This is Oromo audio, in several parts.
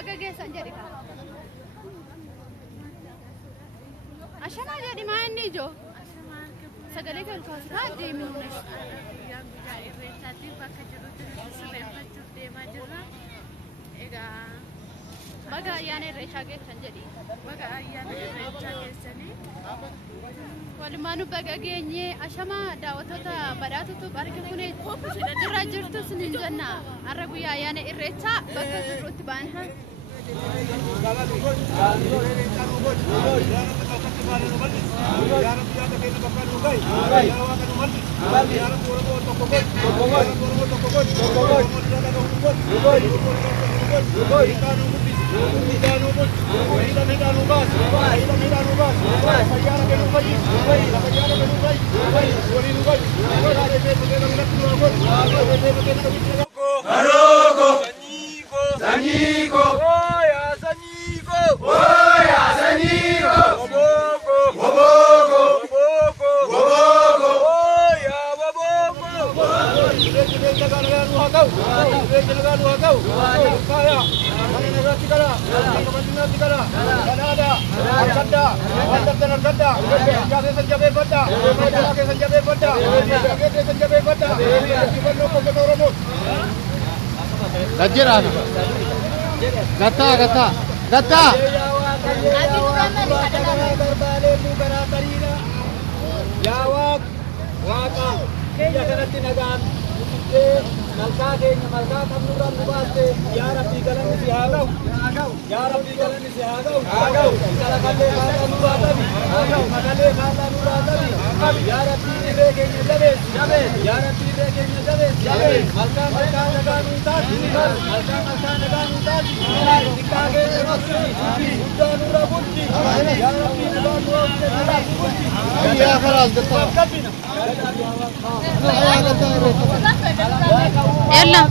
baga geessan jedhi ka. Ashana jedhi maa inni ijoo? Sagalee kan kaasitaa deemuu ne. Baga ayyaana irreechaa geessan jedhi. Baga ayyaana irreechaa geessanii. Walumaanu baga geenye ashama daawwattoota badhaatutu argi kun irra jirtu sinin jenna. Har'a guyyaa ayyaana irreechaa bakka jirrutti baanha. Gata. Jawab, waka, ya kanatti nagaan, malkaa keenya malkaa qabnurraan dhubaate, yaa Rabbii galanni si haa ga'u, yaa Rabbii galanni si haa ga'u, kalaqallee faallaa nurraa dhabi, maqalee faallaa nurraa dhabi, yaa Rabbii irree keenya jabeessi, yaa Rabbii irree keenya jabeessi, malkaa nagaa nuu taasi, malkaa nagaa nuu taasi, xiqqaa keenya nafsi, guddaa nurra bulchi, yaa Rabbii nurraa nurraa bulchi. يا خلاص يلا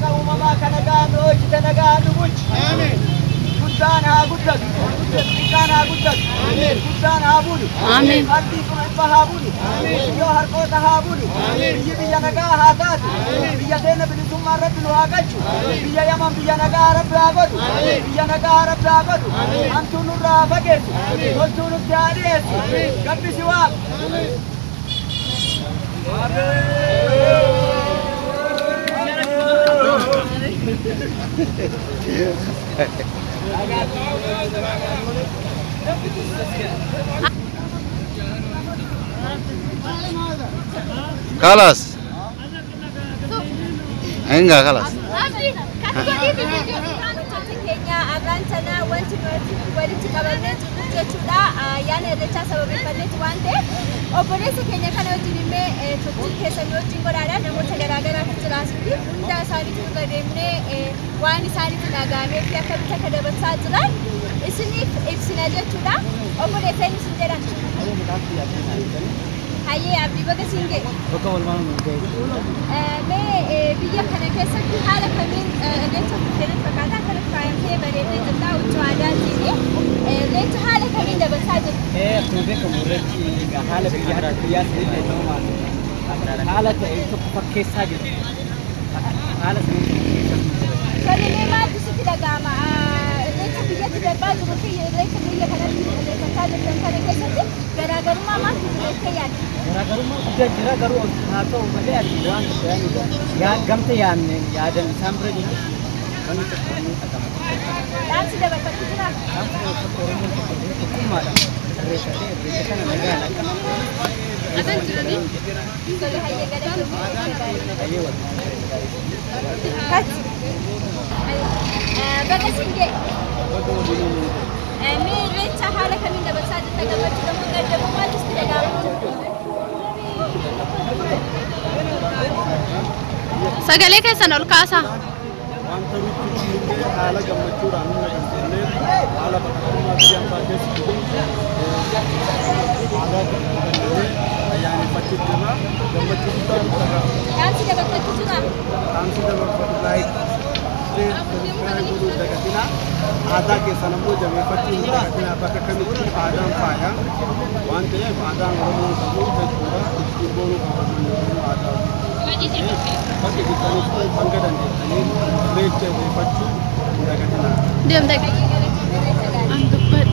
آمين خلاص enggak خلاص obboleessa keenya kana wajjinillee sochii keessanii wajjin godhaadhaan namoota garaagaraa kan jiraasutti hunda isaaniitu irra deemnee waan isaaniitti nagaamee fi akkamitti akka dabarsaa jiran isiniif ibsina jechuudha. Obboleessa inni isin jedhan hayyee abdii baga siin ga'e. Mee biyya kana keessatti haala kamiin irreecha keessatti fakkaataa kana faayamtee bareedee jirta huccuu aadaatiin irreecha haala kamiin dabarsaa jirtu? Akkuma beekamu irreechi haala biyyaa sirrii haala ta'e tokko fakkeessaa jiru. Haala Tolee maaltu sitti dhaga'ama? Irreecha biyyatti darbaa jiru fi irreecha biyya kanatti irreeffachaa jirtan kana keessatti garaagarummaa maaltu irreecha yaadda? garaagarummaa guddaa jira garuu haa ta'u malee ati waan gamte yaadan isaan bira jiru wanni tokko ni dhagama. Dhaamsi dabarfatu jira? Dhaamsi dabarfatu Oromoon tokkummaadha. Irreecha kana nagaan akka akan jiranii tolee hayyee gadhiifamuu hayyee wal baga siin ga'e. Mee irreecha haala kamiin dabarsaa jirta? Gammachuu moo gaddamu maaltu sitti dhaga'ama? sagalee keessan ol kaasaa. Wanta nuti haala gammachuudhaan nu nagarsiisnee haala bakka biyya ambaa keessatti aadaa gammadannee ayyaaneffachuu jirra. Gammachuu guddaa nu dhaga'ama. Dhaamsi dabarfatu jira? Dhaamsi dabarfatu godhuu dagatina. Aadaa keessan ammoo jabeeffachuu nu dagatina. Bakka kamitti aadaan faaya waan ta'eef aadaan Oromoo qabu jechuudha. Ittiin boonuu qabatanii aadaa bakka jirtanitti hanga dandeessanii irreecha irreeffachuu dagatina. Diam tak? Antuk ber.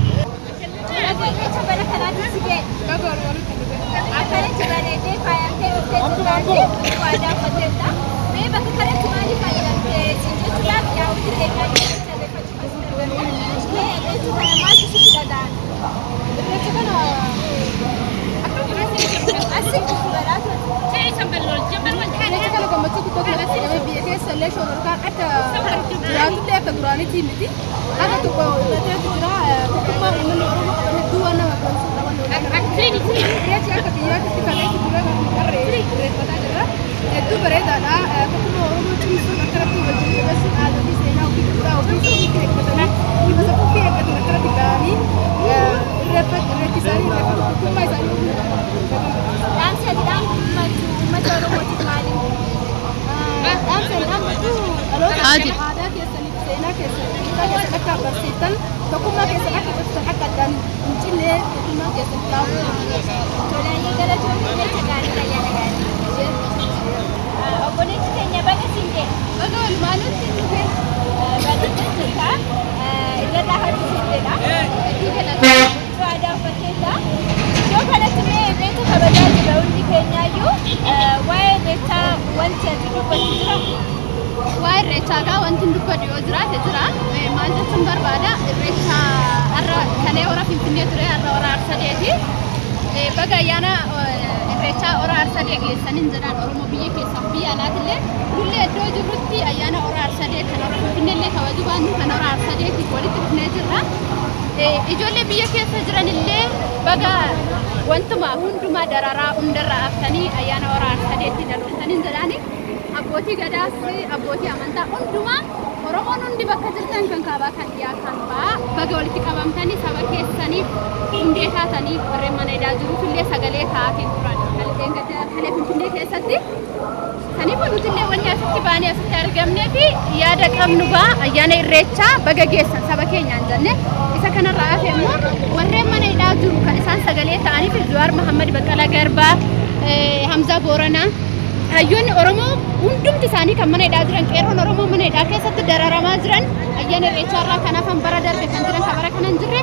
Ijoollee biyya keessa jiran illee baga wantuma hundumaa dararaa hundarraa haftanii ayyaana hora arsadeetti dabaltanii jedhani abbootii gadaas abbootii amantaa hundumaa Oromoon hundi bakka jirtan kan kaabaa kan dhiyaatan baga walitti qabamtanii saba keessaniif hundee taatanii warreen mana hidhaa jiruuf illee sagalee taa'atiin turan kalee Finfinnee keessatti saniif nuti illee wanni asitti baanee asitti argamnee fi yaada qabnu ayyaana irreechaa baga geessan saba keenyaan jenne isa kanarraa hafe immoo warreen mana hidhaa jiru kan isaan sagalee ta'aniif Jawaar Mohammad Baqqalaa Garbaa Hamza Booranaa hayyoonni Oromoo hundumti isaanii kan mana hidhaa jiran qeerroon Oromoo mana hidhaa keessatti dararamaa jiran ayyaana irreechaarraa kan hafan bara darbe kan jiran kabara kanan jirre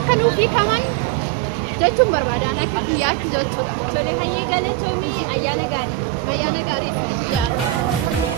akka nuufi kaman jechuun barbaadaan akka biyyaatti jechuudha. Tole hayyee galatoomii ayyaana gaarii. Ayyaana gaarii.